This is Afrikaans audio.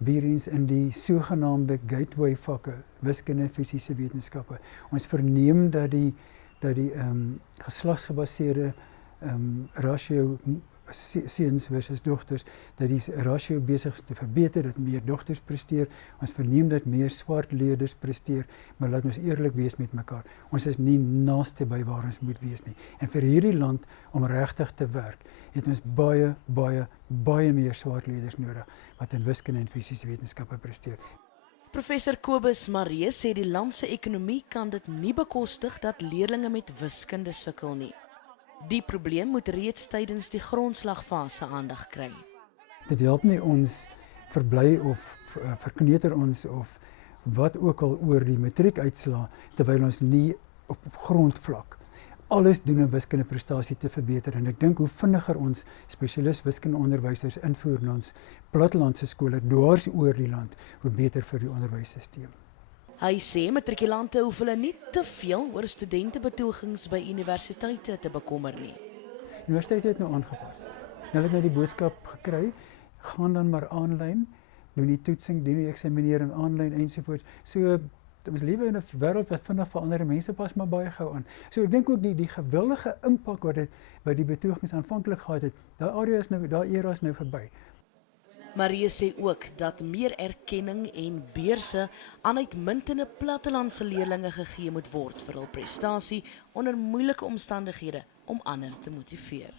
weer eens in die sogenaamde gateway vakke, wiskunde en fisiese wetenskappe. Ons verneem dat die geslagsgebaseerde ratio seuns versus dogters, dat die ratio besig is te verbeter, dat meer dogters presteer. Ons verneem dat meer swart leerders presteer, maar laat ons eerlik wees met mekaar. Ons is nie naaste by waar ons moet wees nie. En vir hierdie land om regtig te werk, het ons baie meer swart leerders nodig wat in wiskunde en fisiese wetenskappe presteer. Professor Kobus Maree sê die land se ekonomie kan dit nie bekostig dat leerdlinge met wiskunde sukkel nie. Die probleem moet reeds tydens die grondslagfase aandag kry. Dit help nie ons verbly of verkneuter ons of wat ook al oor die matriekuitslae, terwyl ons nie op grondvlak alles doen om wiskundeprestasie te verbeter. En ek dink hoe vinniger ons spesialis wiskundeonderwysers invoer in ons plattelandse skole dwars oor die land, hoe beter vir die onderwysstelsel. Hy sê matrikulante hoef hulle nie te veel oor studentebetogings by universiteite te bekommer nie. Universiteite het nou aangepas. Hulle het nou die boodskap gekry, gaan dan maar aanlyn, doen die toetsing, doen die eksaminering aanlyn ensovoorts. So ons lewe in 'n wêreld wat vinnig verander, mense pas maar baie gou aan. So ek dink ook die geweldige impak wat die betogings aanvanklik gehad het, daai era is nou verby. Maree sê ook dat meer erkenning en beurse aan uitmuntende plattelandse leerdlinge gegee moet word vir hul prestasie onder moeilike omstandighede om ander te motiveer.